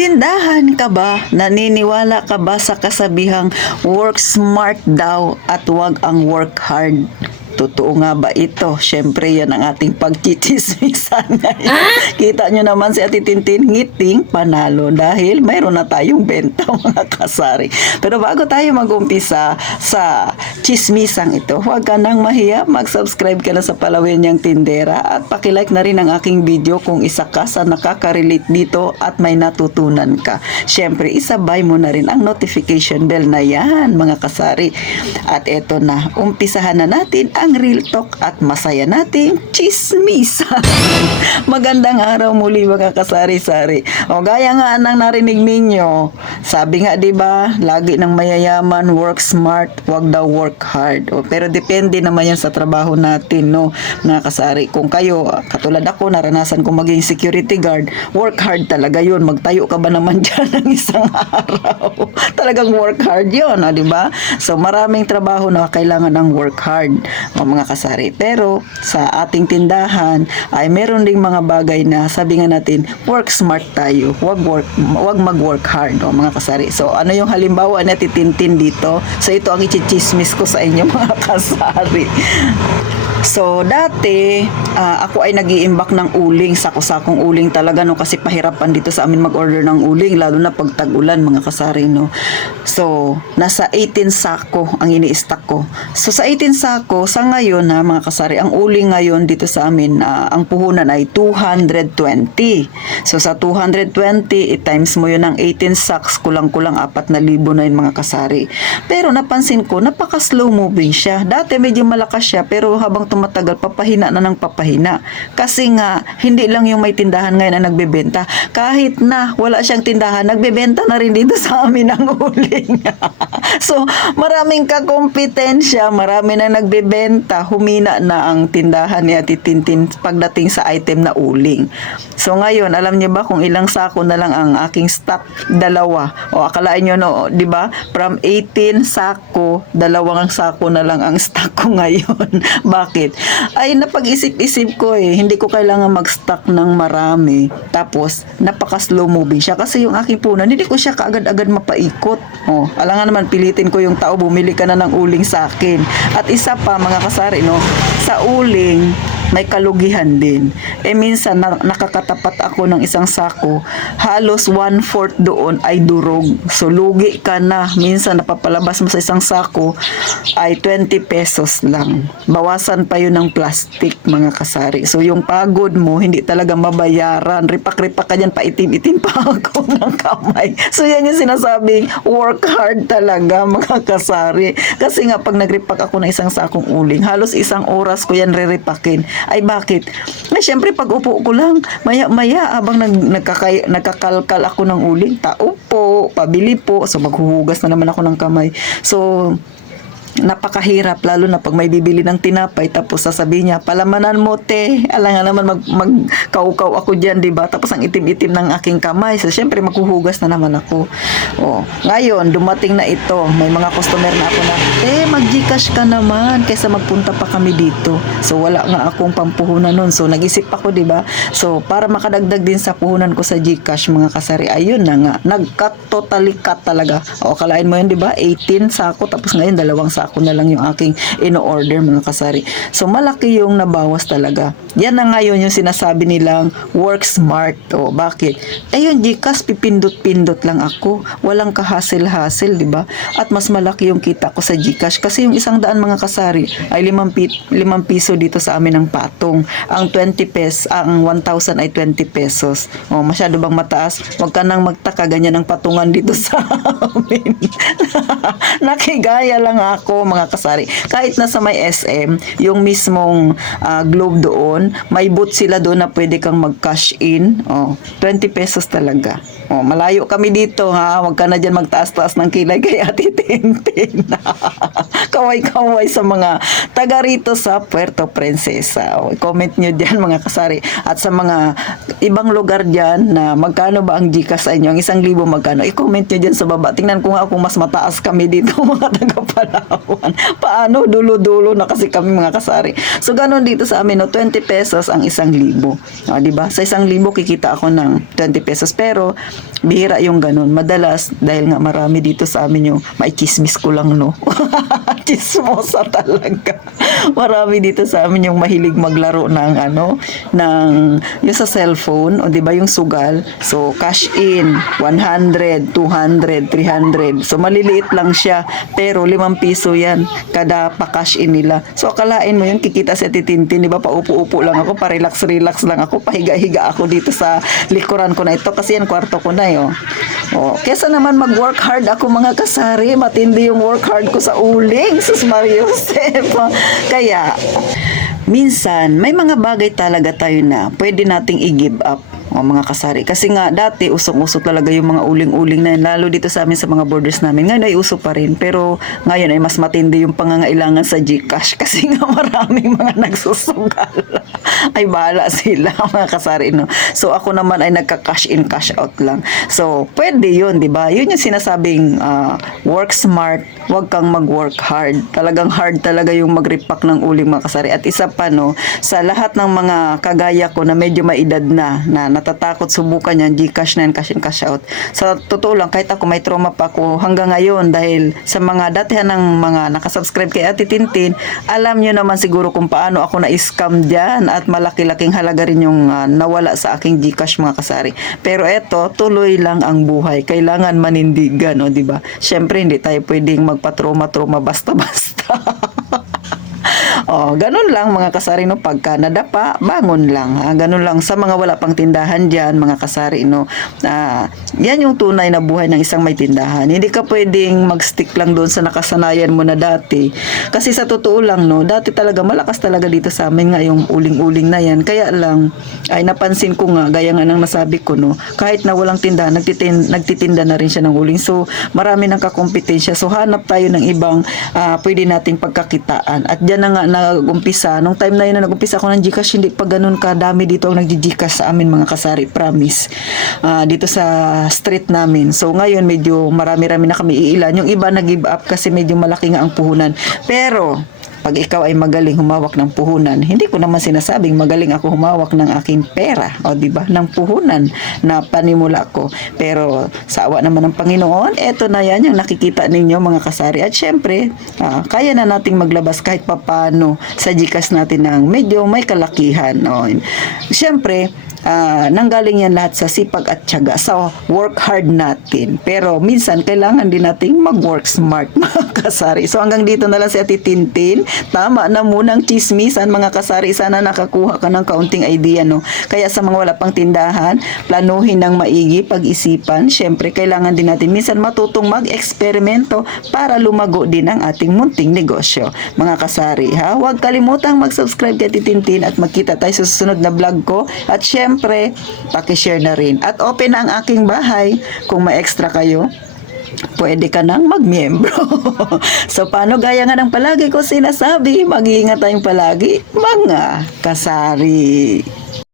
tindahan ka ba? Naniniwala ka ba sa kasabihang work smart daw at wag ang work hard? Totoo nga ba ito? Siyempre yan ang ating pagchichismisan ngayon. Kita nyo naman si Ate Tintin, ngiting panalo dahil mayroon na tayong benta mga kasari. Pero bago tayo mag-umpisa sa chismisang ito, huwag ka nang mahiya, mag-subscribe ka na sa Palawin Niyang Tindera at pakilike na rin ang aking video kung isa ka sa nakaka-relate dito at may natutunan ka. Siyempre, isabay mo na rin ang notification bell na yan mga kasari. At eto na, umpisahan na natin ang real talk at masaya nating chismisa. Magandang araw muli mga kasari-sari. O gaya nga nang narinig ninyo, sabi nga 'di ba, lagi ng mayayaman work smart, wag daw work hard. O, pero depende naman yan sa trabaho natin, no, mga kasari. Kung kayo, katulad ako, naranasan ko maging security guard, work hard talaga yun. Magtayo ka ba naman dyan ng isang araw? Talagang work hard yun, 'di ba? So maraming trabaho na kailangan ng work hard, mga kasari. Pero sa ating tindahan ay meron ding mga bagay na sabi nga natin work smart tayo, wag mag-work hard, mga kasari. So ano yung halimbawa na titintin dito? So ito ang ichichismis ko sa inyo mga kasari. So dati ako ay nag-iimbak ng uling, sako-sakong uling talaga, no, kasi pahirapan dito sa amin mag-order ng uling lalo na pag tag-ulan mga kasari, no. So nasa 18 sako ang ini-stock ko. So sa 18 sako sa ngayon mga kasari, ang uling ngayon dito sa amin ang puhunan ay 220. So sa 220 i-times mo yun ng 18 sacks, kulang-kulang 4,000 na yun mga kasari. Pero napansin ko napaka-slow moving siya. Dati medyo malakas siya pero habang tumatagal papahina na ng papahina. Kasi nga hindi lang yung may tindahan ngayon na nagbebenta. Kahit na wala siyang tindahan, nagbebenta na rin dito sa amin ang uling. So maraming kakompetensya, marami na nagbebenta, humina na ang tindahan ni Ate Tintin pagdating sa item na uling. So ngayon, alam niyo ba kung ilang sako na lang ang aking stock? 2. O akalain niyo, no, 'di ba? From 18 sako, 2 sako na lang ang stock ko ngayon. Bakit? Ay napag-isip-isip ko hindi ko kailangan mag-stock ng marami. Tapos napaka-slow moving siya kasi yung aking punan, hindi ko siya kaagad-agad mapaikot. Alangan naman pilitin ko yung tao, bumili ka na ng uling sa akin. At isa pa mga kasari, no, sa uling may kalugihan din. Minsan nakakatapat ako ng isang sako, halos 1/4 doon ay durog. So lugi ka na. Minsan napapalabas mo sa isang sako ay 20 pesos lang. Bawasan pa yun ng plastic mga kasari. So yung pagod mo hindi talaga mabayaran. Ripak-ripak ka dyan, paitim-itim pa ako ng kamay. So yan yung sinasabing work hard talaga mga kasari. Kasi nga pag nagripak ako ng isang sakong uling, halos isang oras ko yan riripakin. Ay bakit? Ay syempre pag upo ko lang, maya-maya habang nagkakalkal ako ng uling, tao po, pabili po, so maghuhugas na naman ako ng kamay. So napakahirap lalo na pag may bibili ng tinapay tapos sasabihin niya palamanan mo te, alangan naman magkaukaw ako diyan, di ba? Tapos ang itim-itim ng aking kamay, so syempre maghuhugas na naman ako. Ngayon dumating na ito, may mga customer na ako na mag-Gcash ka naman kaysa magpunta pa kami dito. So wala nga akong pampuhunan nun, so nag-isip ako, di ba? So para makadagdag din sa puhunan ko sa Gcash mga kasari, ayun na nga, nag-cut, totally cut talaga. Kalain mo yun, di ba? 18 sako tapos ngayon 2 sako na lang yung aking ino-order mga kasari. So malaki yung nabawas talaga. Yan na ngayon yung sinasabi nilang work smart. Bakit? Yung Gcash pipindot-pindot lang ako. Walang kahasil-hasil, di ba? At mas malaki yung kita ko sa Gcash kasi yung 100 mga kasari ay 5 piso dito sa amin ang patong. Ang 20 pesos, ang 1,000 ay 20 pesos. Masyado bang mataas? Huwag ka nang magtaka, ganyan ang patungan dito sa amin. Nakigaya lang ako mga kasari. Kahit nasa may SM, yung mismong Globe doon, may booth sila doon na pwede kang mag-cash in. 20 pesos talaga. Malayo kami dito, ha. Huwag ka na dyan magtaas-taas ng kilay kay Ate Tintin. kaway-kaway sa mga taga rito sa Puerto Princesa. O, comment nyo dyan mga kasari. At sa mga ibang lugar dyan na magkano ba ang GCash sa inyo, ang 1,000 magkano, i-comment nyo dyan sa baba. Tingnan ko nga kung mas mataas kami dito mga taga Palawan. Paano? Dulo-dulo na kasi kami mga kasari. So ganun dito sa amin, no, 20 pesos ang 1,000. O, diba? Sa 1,000 kikita ako ng 20 pesos. Pero bihira yung ganun. Madalas, dahil nga marami dito sa amin yung maikismis ko lang, no? Chismosa talaga. Marami dito sa amin yung mahilig maglaro ng yung sa cellphone, o di ba yung sugal. So cash in 100, 200, 300. So maliliit lang siya, pero 5 piso yan kada pa-cash in nila. So akalain mo yung kikita sa titintin, di ba? Paupo-upo lang ako, pa-relax-relax lang ako, pahiga-higa ako dito sa likuran ko na ito kasi yan kwarto ko na yun. Oh, kesa naman mag-work hard ako mga kasari, matindi yung work hard ko sa uling. Sus Maria Josep. Kaya, minsan, may mga bagay talaga tayo na pwede nating i-give up. O mga kasari. Kasi nga, dati, usok-usok talaga yung mga uling-uling na yun. Lalo dito sa amin sa mga borders namin. Ngayon ay uso pa rin. Pero ngayon ay mas matindi yung pangangailangan sa GCash. Kasi nga maraming mga nagsusugal. Ay bahala sila mga kasari. No? So ako naman ay nagka-cash in, cash out lang. So pwede yun, di ba? Yun yung sinasabing work smart, wag kang mag-work hard. Talagang hard talaga yung mag-repack ng uling mga kasari. At isa pa, no, sa lahat ng mga kagaya ko na medyo maedad na natatakot subukan yan, GCash na yan, cash in, cash out. Sa totoo lang, kahit ako may trauma pa ako hanggang ngayon dahil sa mga datihan ng mga nakasubscribe kay Ate Tintin, alam nyo naman siguro kung paano ako na-scam dyan at malaki-laking halaga rin yung nawala sa aking GCash mga kasari. Pero eto, tuloy lang ang buhay. Kailangan manindigan, o di ba? Syempre, hindi tayo pwedeng magpa-trauma-trauma basta-basta. Oh, ganun lang mga kasari, no, pagka nadapa, bangon lang, ha? Ganun lang sa mga wala pang tindahan diyan, mga kasari, no. Yan yung tunay na buhay ng isang may tindahan. Hindi ka pwedeng mag-stick lang doon sa nakasanayan mo na dati. Kasi sa totoo lang, no, dati talaga malakas talaga dito sa amin nga yung uling-uling na yan. Kaya lang ay napansin ko nga, gaya nga ng nasabi ko, no, kahit na walang tindahan, nagtitinda na rin siya ng uling. So, marami ng kakompetensya. So, hanap tayo ng ibang pwede nating pagkakitaan. At diyan na nga nag-umpisa. Nung time na yun na nag-umpisa ako ng GCash, hindi pa ganun kadami dito ang nag-GCash sa amin mga kasari, promise. Dito sa street namin. So ngayon medyo marami-rami na kami iilan. Yung iba nag-give up kasi medyo malaki nga ang puhunan. Pero pag ikaw ay magaling humawak ng puhunan, hindi ko naman sinasabing magaling ako humawak ng aking pera, o di ba, ng puhunan na panimula ko. Pero sa awa naman ng Panginoon, eto na yan yung nakikita ninyo mga kasari. At syempre, kaya na nating maglabas kahit papano sa GCash natin ng medyo may kalakihan. O, syempre, nanggaling yan lahat sa sipag at tiyaga, sa work hard natin. Pero minsan kailangan din nating mag-work smart mga kasari. So hanggang dito na lang si Ate Tintin. Tama na munang chismisan mga kasari. Sana nakakuha ka ng kaunting idea, no. Kaya sa mga wala pang tindahan, planuhin ng maigi, pag-isipan. Syempre kailangan din natin minsan matutong mag-eksperimento para lumago din ang ating munting negosyo. Mga kasari, ha, huwag kalimutang mag-subscribe kay Ate Tintin at magkita tayo sa susunod na vlog ko. At syempre, paki-share na rin. At open na ang aking bahay. Kung may extra kayo, pwede ka nang magmiyembro. So, paano gaya nga ng palagi ko sinasabi, mag-iingat tayong palagi, mga kasari.